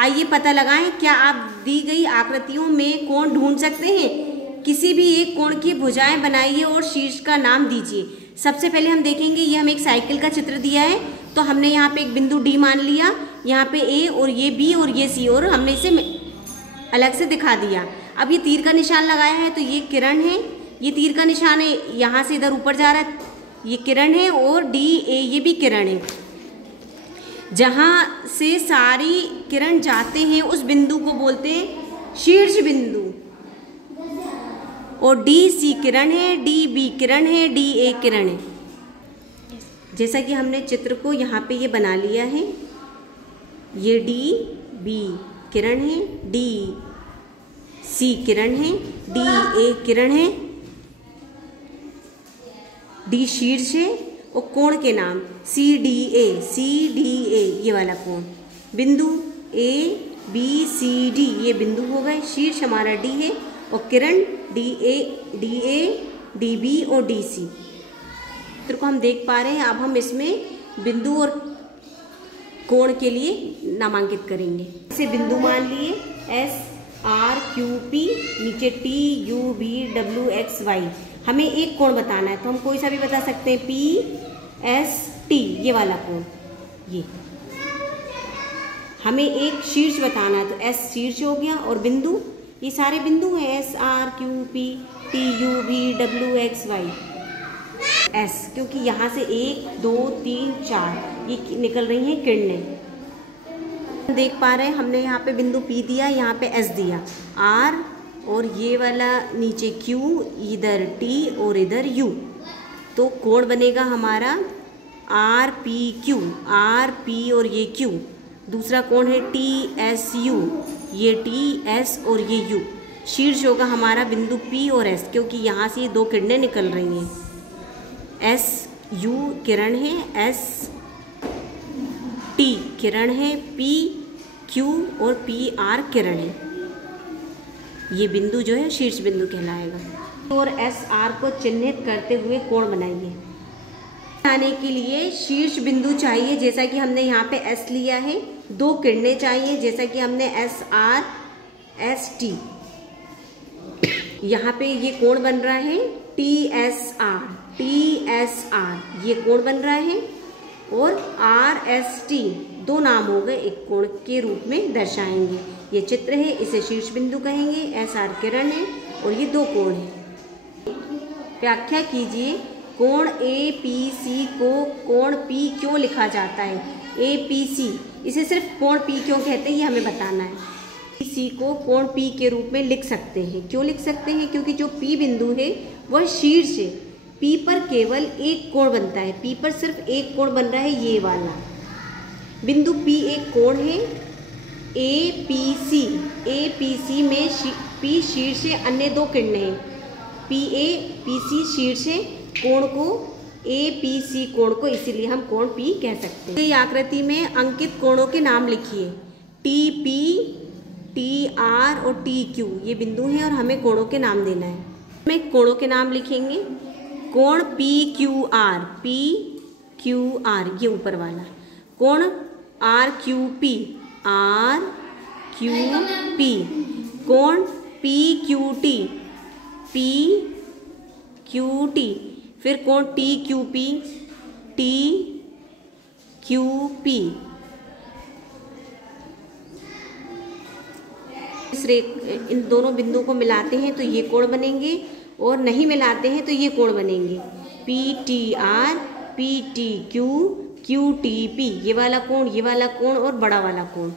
आइए पता लगाएं, क्या आप दी गई आकृतियों में कोण ढूंढ सकते हैं? किसी भी एक कोण की भुजाएं बनाइए और शीर्ष का नाम दीजिए। सबसे पहले हम देखेंगे, ये हमें एक साइकिल का चित्र दिया है, तो हमने यहाँ पे एक बिंदु डी मान लिया, यहाँ पे ए और ये बी और ये सी, और हमने इसे अलग से दिखा दिया। अब ये तीर का निशान लगाया है, तो ये किरण है, ये तीर का निशान है, यहाँ से इधर ऊपर जा रहा है, ये किरण है, और डी ए ये भी किरण है। जहाँ से सारी किरण जाते हैं उस बिंदु को बोलते हैं शीर्ष बिंदु। और डी सी किरण है, डी बी किरण है, डी ए किरण है। जैसा कि हमने चित्र को यहाँ पे ये बना लिया है, ये डी बी किरण है, डी सी किरण है, डी ए किरण है, डी शीर्ष है, और कोण के नाम सी डी ए ये वाला कोण, बिंदु ए बी सी डी ये बिंदु हो गए, शीर्ष हमारा डी है, और किरण डी ए डी बी और डी सी। चित्र को हम देख पा रहे हैं। अब हम इसमें बिंदु और कोण के लिए नामांकित करेंगे। इसे बिंदु मान लिए एस आर क्यू पी, नीचे T U V W X Y. हमें एक कोण बताना है, तो हम कोई सा भी बता सकते हैं, पी एस टी ये वाला कोण। ये हमें एक शीर्ष बताना है, तो एस शीर्ष हो गया, और बिंदु ये सारे बिंदु हैं, S R Q P T U V W X Y. S क्योंकि यहाँ से 1 2 3 4 ये निकल रही हैं किरणें। देख पा रहे हैं, हमने यहाँ पे बिंदु P दिया, यहाँ पे S दिया, R और ये वाला नीचे Q, इधर T और इधर U। तो कोण बनेगा हमारा R P Q, R P और ये Q। दूसरा कोण है टी एस यू, ये टी एस और ये U। शीर्ष होगा हमारा बिंदु P और S, क्योंकि यहाँ से ये दो किरणें निकल रही हैं। एस यू किरण है, एस टी किरण है, पी क्यू और पी आर किरण है। ये बिंदु जो है शीर्ष बिंदु कहलाएगा। और एस आर को चिन्हित करते हुए कोण बनाइए। बनाने के लिए शीर्ष बिंदु चाहिए, जैसा कि हमने यहाँ पे एस लिया है। दो किरणें चाहिए, जैसा कि हमने एस आर एस टी। यहाँ पे ये कोण बन रहा है टी एस आर ये कोण बन रहा है, और आर एस टी दो नाम हो गए, एक कोण के रूप में दर्शाएंगे। ये चित्र है, इसे शीर्ष बिंदु कहेंगे, एस आर किरण है और ये दो कोण है। व्याख्या कीजिए, कोण ए पी सी को कोण पी क्यों लिखा जाता है? ए पी सी इसे सिर्फ कोण पी क्यों कहते हैं, ये हमें बताना है। सी को कोण पी के रूप में लिख सकते हैं। क्यों लिख सकते हैं? क्योंकि जो पी बिंदु है वह शीर्ष है। पी पर केवल एक कोण बनता है, पी पर सिर्फ एक कोण बन रहा है, ये वाला बिंदु पी एक कोण है। ए पी सी में पी शीर्ष है, अन्य दो किरणें हैं। पी ए पी सी शीर्ष है, कोण को ए पी सी कोण को इसीलिए हम कोण पी कह सकते हैं। आकृति में अंकित कोणों के नाम लिखिए। टी पी, टी आर और टी क्यू ये बिंदु हैं और हमें कोणों के नाम देना है। हमें कोणों के नाम लिखेंगे। कोण पी क्यू आर ये ऊपर वाला, कोण आर क्यू पी, कोण पी क्यू टी, फिर कोण टी क्यू पी। इन दोनों बिंदुओं को मिलाते हैं तो ये कोण बनेंगे, और नहीं मिलाते हैं तो ये कोण बनेंगे। P T R, P T Q, Q T P, ये वाला कोण और बड़ा वाला कोण।